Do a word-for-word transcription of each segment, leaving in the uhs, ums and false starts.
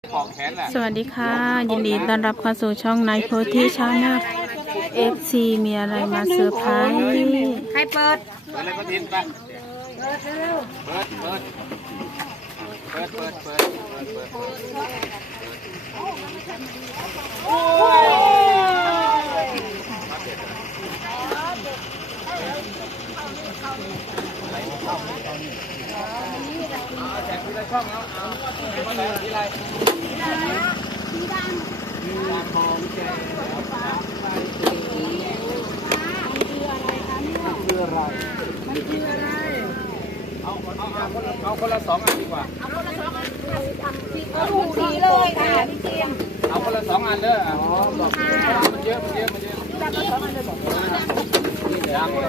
ปอกแขนแหละสวัสดีค่ะยินดีต้อนรับเข้าสู่ช่องนายโพธิชาแนลเอฟซีมีอะไรมาเซอร์ไพรส์ใครเปิดเปิดเลยก็ทินไปเปิดเร็วเปิดเปิดเปิดเปิดเปิดเปิดเปิดโอ้แจกทีละช่องเอาเอาทีละทีละทีดำทีดำของแกคืออะไรมันคืออะไรเอาเอาเอาคนละเอาคนละสองอันดีกว่าเอาคนละสองอันเอาถูกสีเลยค่ะพี่เจมเอาคนละสองอันเด้ออ๋อบอกมันเยอะมันเยอะมันเยอะสองอันเลยบอกดำ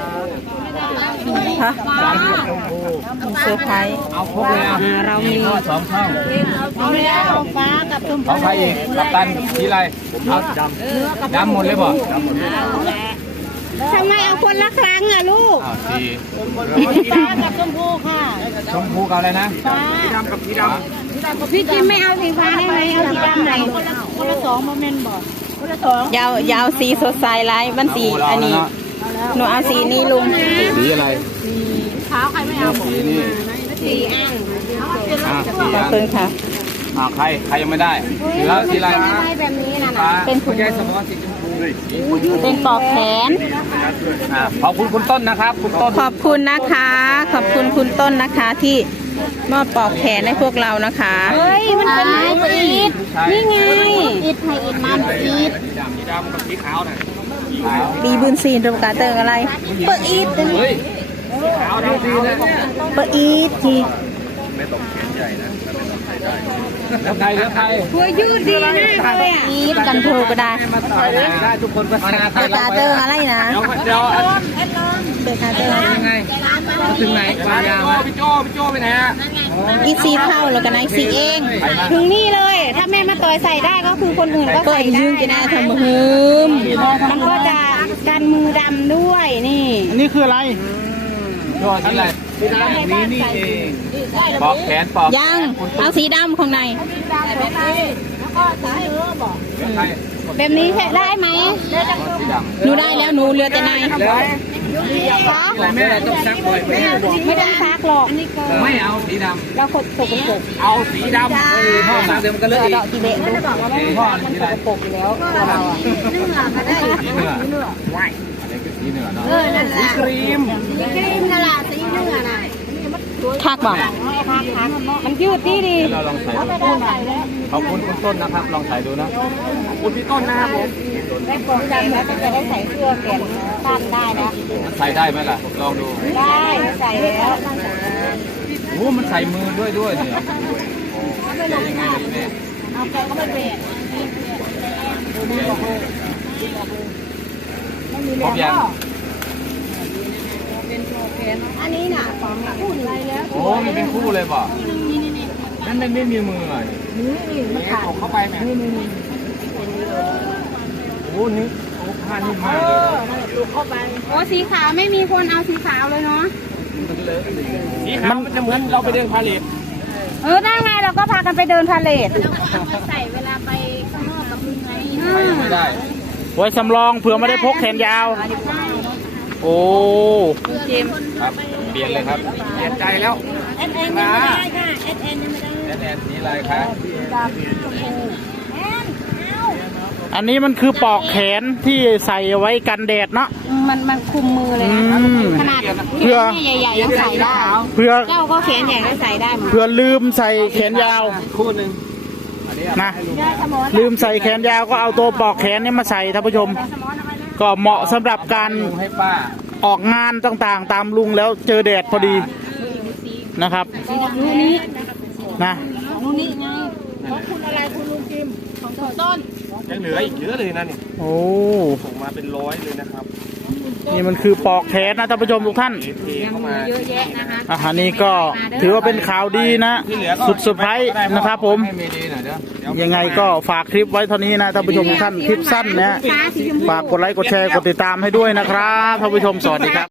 ฮะมีเซอร์ไพรส์เอาครบเลยอ่ะเรามีสองช่องเอาแล้วฟ้ากับชมพูเอาใครอีกกัปตันสีอะไรเอาดำดำหมดเลยบ่ดำหมดเลยทำไมเอาคนละครั้งอ่ะลูกสีฟ้ากับชมพูค่ะชมพูกับอะไรนะฟ้าสีดำกับสีดำพี่จิมไม่เอาสีฟ้าได้ไหมเอาสีดำไหนคนละสองโมเมนต์บอกคนละสองยาวยาวสีสดใสไลท์มันสีอันนี้หนูเอาสีนี้ลุงสีอะไรขาวใครไม่เอาสีนี่สีอ่างอ่าสีอ่างขอบคุณค่ะอ่าใครใครยังไม่ได้แล้วสีอะไรนะแบบนี้นะเป็นคุณยายสมอสีชมพูเป็นปอกแขนขอบคุณคุณต้นนะครับคุณต้นขอบคุณนะคะขอบคุณคุณต้นนะคะที่มอบปอกแขนให้พวกเรานะคะเฮ้ยมันเป็นไม้อีดนี่ไงอีดไทยอีดมันอีดสีดำกับสีขาวน่ะปีบุญซีนตรงกาเติงอะไรเปิดอีดเฮ้ยสีขาวดำดีนะเปิดอีดทีไม่ตกแขนใหญ่นะแล้วใครแล้วใครหัวยืดดีนะเลยอ่ะอีดกันโทรก็ได้มาต่อยได้ทุกคนก็ชนะใครกาเติงอะไรนะเดี๋ยวเดี๋ยวเปิดกาเติงยังไงถึงไหนปลายาวพี่โจ้พี่โจ้ไปไหนฮะอีซีเข้าแล้วกันไอซีเองถึงนี่เลยถ้าแม่มาต่อยใส่ได้ก็คือคนอื่นก็ใส่ได้ยืมจะได้ทำมืมมันก็จะกันมือดำด้วยนี่อันนี้คืออะไรโจ้ที่อะไรสีดำนี่นี่เองปอกแขนปอกยังเอาสีดำข้างในแล้วก็สีเนื้อบอกแบบนี้ใช้ได้ไหมหนูได้แล้วหนูเรือแต่ในแม่ต้องซักบ่อยไหมไม่ต้องซักหรอกไม่เอาสีดำเราขดสกปรกเอาสีดำพ่อซักเดี๋ยวมันก็เลอะอีกทีเบะไม่ได้บอกว่าพ่อมันสกปรกอยู่แล้วเราอ่ะเนื้อก็ได้สีเนื้อสีเนื้อว้ายอันนี้คือสีเนื้อเนาะสีครีมสีครีมนั่นแหละสีเนื้อน่ะทักบ่มันยืดดีดีเราลองใส่ดูขอบคุณคุณต้นนะครับลองใส่ดูนะขอบคุณพี่ต้นนะครับผมได้ปลอกดำแล้วจะได้ใส่เสื้อแขนสั้นได้นะใส่ได้ไหมล่ะลองดูได้ใส่แล้วโอ้มันใส่มือด้วยด้วยเนี่ยจะยังไงแบบนี้เอาแกก็ไม่เป็นครบยังอันนี้น่ะของคู่อะไรแล้วโอ้มันเป็นคู่เลยป่ะนั่นไม่มีมืออ่ะนี่มันขาดเข้าไปไหมโอ้นี่โอ้ผ้านิ่มมากเลยเข้าไปโอ้สีขาวไม่มีคนเอาสีขาวเลยเนาะสีขาวมันจะเหมือนเราไปเดินพาเลทเออได้ไงเราก็พากันไปเดินพาเลทเราก็เอามาใส่เวลาไปข้างนอกกับมึงไงไม่ได้ไว้สำรองเผื่อไม่ได้พกแขนยาวโอ้ครับเปลี่ยนเลยครับเปลี่ยนใจแล้วเอ็นเอ็นยังไม่ได้ค่ะเอ็นเอ็นยังไม่ได้เอ็นเอ็นสีอะไรคะอันนี้มันคือปอกแขนที่ใส่ไว้กันแดดเนาะมันมันคุมมือเลยนะขนาดเพื่อใหญ่ๆยังใส่ได้เพื่อเจ้าก็แขนใหญ่ก็ใส่ได้เพื่อลืมใส่แขนยาวคู่หนึ่งนะลืมใส่แขนยาวก็เอาตัวปอกแขนนี้มาใส่ท่านผู้ชมก็เหมาะสำหรับการให้ป้าออกงานต่างๆตามลุงแล้วเจอแดดพอดีนะครับนี่นะนู่นนี่ไงของคุณอะไรคุณลุงจิมของต้นยังเหลืออีกเยอะเลยนะนี่โอ้ส่งมาเป็นร้อยเลยนะครับนี่มันคือปอกแขนนะท่านผู้ชมทุกท่านเยอะแยะนะคะอันนี้ก็ถือว่าเป็นข่าวดีนะสุดเซอร์ไพรส์นะครับผมยังไงก็ฝากคลิปไว้เท่านี้นะท่านผู้ชมทุกท่านคลิปสั้นนะฝากกดไลค์กดแชร์กดติดตามให้ด้วยนะครับท่านผู้ชมสวัสดีครับ